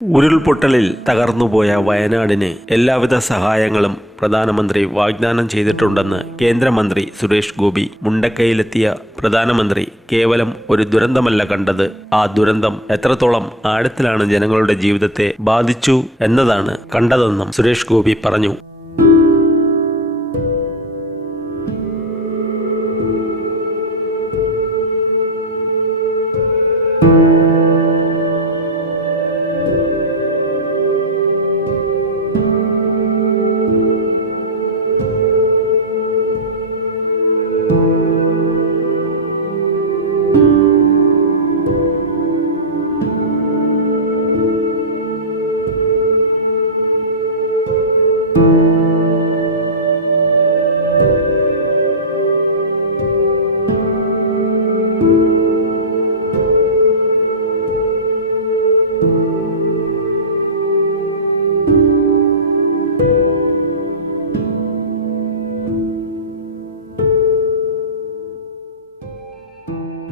ഉരുൾപൊട്ടലിൽ തകർന്നുപോയ വയനാടിന് എല്ലാവിധ സഹായങ്ങളും പ്രധാനമന്ത്രി വാഗ്ദാനം ചെയ്തിട്ടുണ്ടെന്ന് കേന്ദ്രമന്ത്രി സുരേഷ് ഗോപി മുണ്ടക്കയിലെത്തിയ പ്രധാനമന്ത്രി കേവലം ഒരു ദുരന്തമല്ല കണ്ടത്. ആ ദുരന്തം എത്രത്തോളം ആഴത്തിലാണ് ജനങ്ങളുടെ ജീവിതത്തെ ബാധിച്ചു എന്നതാണ് കണ്ടതെന്നും സുരേഷ് ഗോപി പറഞ്ഞു.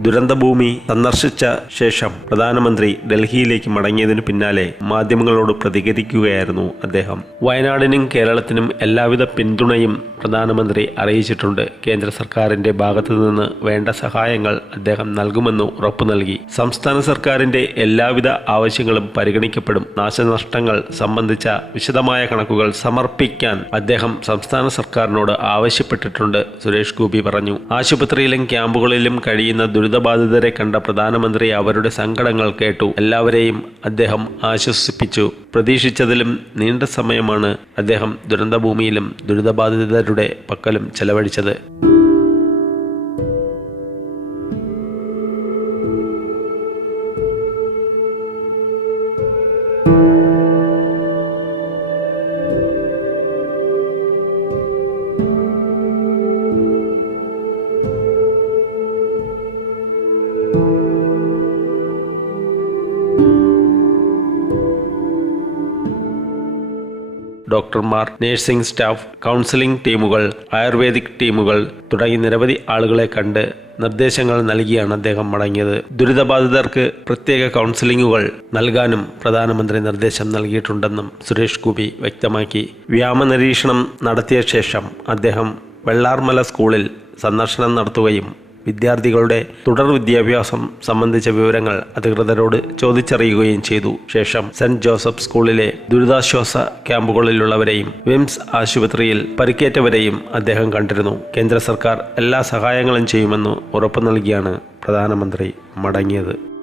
ദുരന്തഭൂമി സന്ദർശിച്ച ശേഷം പ്രധാനമന്ത്രി ഡൽഹിയിലേക്ക് മടങ്ങിയതിനു പിന്നാലെ മാധ്യമങ്ങളോട് പ്രതികരിക്കുകയായിരുന്നു അദ്ദേഹം. വയനാടിനും കേരളത്തിനും എല്ലാവിധ പിന്തുണയും പ്രധാനമന്ത്രി അറിയിച്ചിട്ടുണ്ട്. കേന്ദ്ര സർക്കാരിന്റെ ഭാഗത്തു നിന്ന് വേണ്ട സഹായങ്ങൾ അദ്ദേഹം നൽകുമെന്ന് ഉറപ്പു നൽകി. സംസ്ഥാന സർക്കാരിന്റെ എല്ലാവിധ ആവശ്യങ്ങളും പരിഗണിക്കപ്പെടും. നാശനഷ്ടങ്ങൾ സംബന്ധിച്ച വിശദമായ കണക്കുകൾ സമർപ്പിക്കാൻ അദ്ദേഹം സംസ്ഥാന സർക്കാരിനോട് ആവശ്യപ്പെട്ടിട്ടുണ്ട് സുരേഷ് ഗോപി പറഞ്ഞു. ആശുപത്രിയിലും ക്യാമ്പുകളിലും കഴിയുന്ന ദുരിതബാധിതരെ കണ്ട പ്രധാനമന്ത്രി അവരുടെ സങ്കടങ്ങൾ കേട്ടു. എല്ലാവരെയും അദ്ദേഹം ആശ്വസിപ്പിച്ചു. പ്രതീക്ഷിച്ചതിലും നീണ്ട സമയമാണ് അദ്ദേഹം ദുരന്തഭൂമിയിലും ദുരിതബാധിതരുടെ പക്കലും ചെലവഴിച്ചത്. ഡോക്ടർമാർ നഴ്സിംഗ് സ്റ്റാഫ് കൗൺസിലിംഗ് ടീമുകൾ ആയുർവേദിക് ടീമുകൾ തുടങ്ങി നിരവധി ആളുകളെ കണ്ട് നിർദ്ദേശങ്ങൾ നൽകിയാണ് അദ്ദേഹം മടങ്ങിയത്. ദുരിതബാധിതർക്ക് പ്രത്യേക കൗൺസിലിംഗുകൾ നൽകാനും പ്രധാനമന്ത്രി നിർദ്ദേശം നൽകിയിട്ടുണ്ടെന്നും സുരേഷ് ഗോപി വ്യക്തമാക്കി. വ്യാമനിരീക്ഷണം നടത്തിയ ശേഷം അദ്ദേഹം വെള്ളാർമല സ്കൂളിൽ സന്ദർശനം നടത്തുകയും വിദ്യാർത്ഥികളുടെ തുടർ വിദ്യാഭ്യാസം സംബന്ധിച്ച വിവരങ്ങൾ അധികൃതരോട് ചോദിച്ചറിയുകയും ചെയ്തു. ശേഷം സെന്റ് ജോസഫ് സ്കൂളിലെ ദുരിതാശ്വാസ ക്യാമ്പുകളിലുള്ളവരെയും വിംസ് ആശുപത്രിയിൽ പരിക്കേറ്റവരെയും അദ്ദേഹം കണ്ടിരുന്നു. കേന്ദ്ര സർക്കാർ എല്ലാ സഹായങ്ങളും ചെയ്യുമെന്ന് ഉറപ്പു നൽകിയാണ് പ്രധാനമന്ത്രി മടങ്ങിയത്.